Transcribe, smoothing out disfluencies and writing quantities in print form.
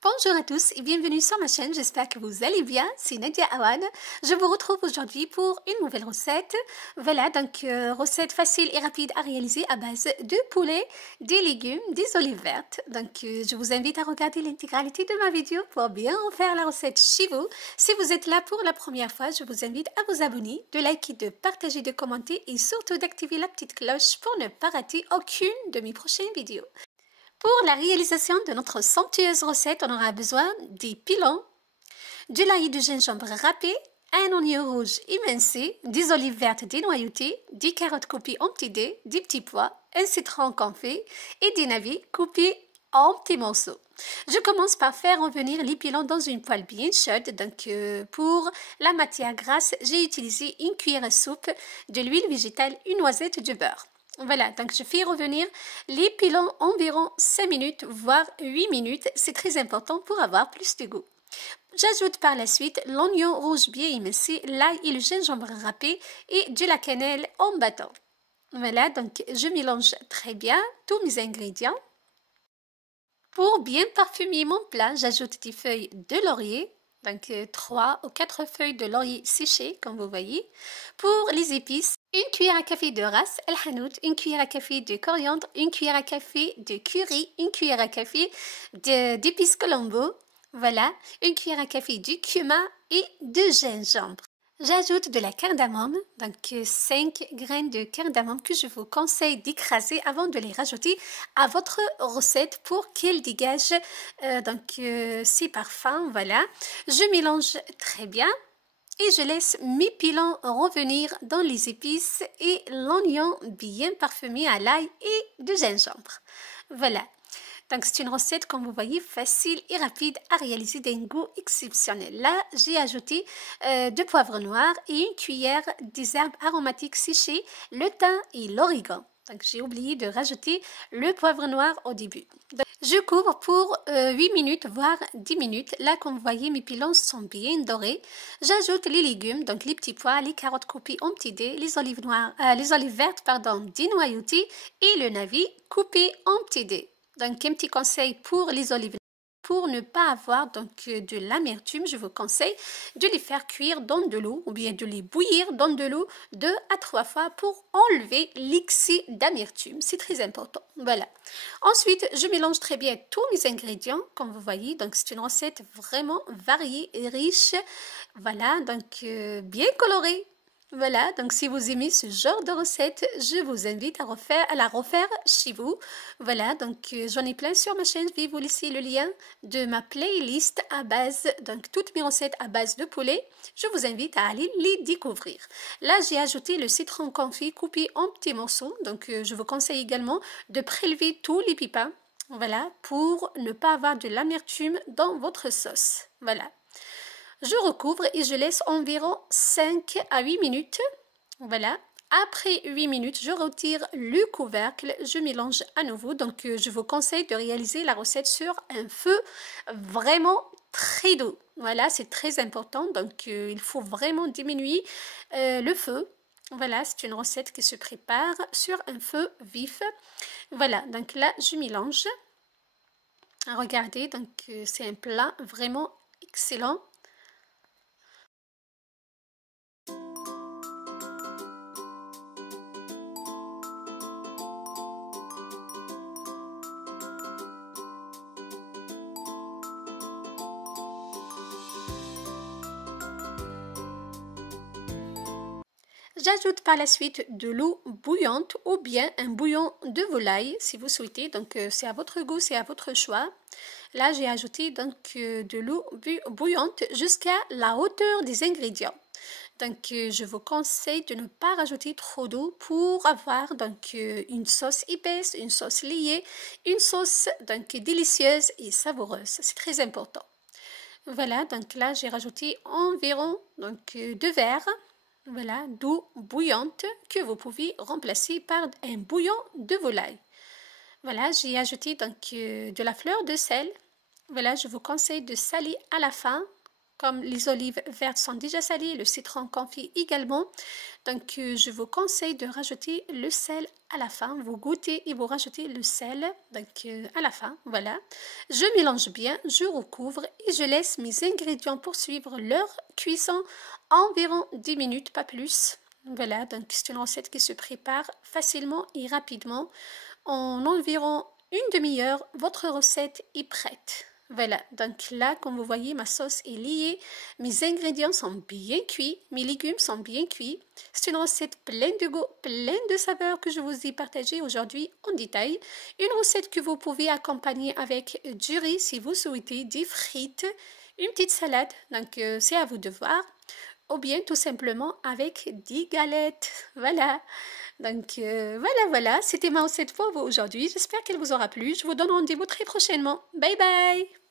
Bonjour à tous et bienvenue sur ma chaîne, j'espère que vous allez bien, c'est Nadia Awan. Je vous retrouve aujourd'hui pour une nouvelle recette. Voilà, donc recette facile et rapide à réaliser à base de poulet, des légumes, des olives vertes. Donc je vous invite à regarder l'intégralité de ma vidéo pour bien refaire la recette chez vous. Si vous êtes là pour la première fois, je vous invite à vous abonner, de liker, de partager, de commenter et surtout d'activer la petite cloche pour ne pas rater aucune de mes prochaines vidéos. Pour la réalisation de notre somptueuse recette, on aura besoin des pilons, de l'ail de gingembre râpé, un oignon rouge émincé, des olives vertes dénoyautées, des carottes coupées en petits dés, des petits pois, un citron confit et des navets coupés en petits morceaux. Je commence par faire revenir les pilons dans une poêle bien chaude. Donc pour la matière grasse, j'ai utilisé une cuillère à soupe de l'huile végétale, une noisette de beurre. Voilà, donc je fais revenir les pilons environ 5 minutes, voire 8 minutes. C'est très important pour avoir plus de goût. J'ajoute par la suite l'oignon rouge bien émincé, l'ail et le gingembre râpé et de la cannelle en battant. Voilà, donc je mélange très bien tous mes ingrédients. Pour bien parfumer mon plat, j'ajoute des feuilles de laurier. Donc 3 ou 4 feuilles de laurier séchées, comme vous voyez. Pour les épices, une cuillère à café de ras el hanout, une cuillère à café de coriandre, une cuillère à café de curry, une cuillère à café d'épices colombo. Voilà, une cuillère à café de cumin et de gingembre. J'ajoute de la cardamome, donc 5 graines de cardamome que je vous conseille d'écraser avant de les rajouter à votre recette pour qu'elle dégage ses parfums. Voilà, je mélange très bien et je laisse mes pilons revenir dans les épices et l'oignon bien parfumé à l'ail et de gingembre. Voilà. Donc c'est une recette, comme vous voyez, facile et rapide à réaliser d'un goût exceptionnel. Là, j'ai ajouté 2 poivres noirs et une cuillère des herbes aromatiques séchées, le thym et l'origan. Donc j'ai oublié de rajouter le poivre noir au début. Donc, je couvre pour 8 minutes, voire 10 minutes. Là, comme vous voyez, mes pilons sont bien dorés. J'ajoute les légumes, donc les petits pois, les carottes coupées en petits dés, les olives vertes, dénoyautées et le navet coupé en petits dés. Donc, un petit conseil pour les olives, pour ne pas avoir de l'amertume, je vous conseille de les faire cuire dans de l'eau ou bien de les bouillir dans de l'eau 2 à 3 fois pour enlever l'excès d'amertume. C'est très important. Voilà. Ensuite, je mélange très bien tous mes ingrédients, comme vous voyez. Donc, c'est une recette vraiment variée et riche. Voilà, donc bien colorée. Voilà, donc si vous aimez ce genre de recette, je vous invite à la refaire chez vous. Voilà, donc j'en ai plein sur ma chaîne. Je vais vous laisser le lien de ma playlist à base, donc toutes mes recettes à base de poulet. Je vous invite à aller les découvrir. Là, j'ai ajouté le citron confit coupé en petits morceaux. Donc, je vous conseille également de prélever tous les pépins. Voilà, pour ne pas avoir de l'amertume dans votre sauce. Voilà. Je recouvre et je laisse environ 5 à 8 minutes. Voilà. Après 8 minutes, je retire le couvercle, je mélange à nouveau. Donc, je vous conseille de réaliser la recette sur un feu vraiment très doux. Voilà, c'est très important. Donc, il faut vraiment diminuer le feu. Voilà, c'est une recette qui se prépare sur un feu vif. Voilà, donc là, je mélange. Regardez, donc c'est un plat vraiment excellent. J'ajoute par la suite de l'eau bouillante ou bien un bouillon de volaille si vous souhaitez. Donc c'est à votre goût, c'est à votre choix. Là j'ai ajouté donc de l'eau bouillante jusqu'à la hauteur des ingrédients. Donc je vous conseille de ne pas rajouter trop d'eau pour avoir donc une sauce épaisse, une sauce liée, une sauce donc délicieuse et savoureuse. C'est très important. Voilà, donc là j'ai rajouté environ donc 2 verres. Voilà, d'eau bouillante que vous pouvez remplacer par un bouillon de volaille. Voilà, j'ai ajouté donc de la fleur de sel. Voilà, je vous conseille de saler à la fin. comme les olives vertes sont déjà salées, le citron confit également. Donc, je vous conseille de rajouter le sel à la fin. Vous goûtez et vous rajoutez le sel donc, à la fin. Voilà. Je mélange bien, je recouvre et je laisse mes ingrédients poursuivre leur cuisson environ 10 minutes, pas plus. Voilà, donc c'est une recette qui se prépare facilement et rapidement. En environ une demi-heure, votre recette est prête. Voilà, donc là, comme vous voyez, ma sauce est liée, mes ingrédients sont bien cuits, mes légumes sont bien cuits. C'est une recette pleine de goût, pleine de saveurs que je vous ai partagée aujourd'hui en détail. Une recette que vous pouvez accompagner avec du riz si vous souhaitez, des frites, une petite salade, donc c'est à vous de voir. Ou bien tout simplement avec des galettes. Voilà. Donc voilà, c'était ma recette pour vous aujourd'hui. J'espère qu'elle vous aura plu. Je vous donne rendez-vous très prochainement. Bye bye!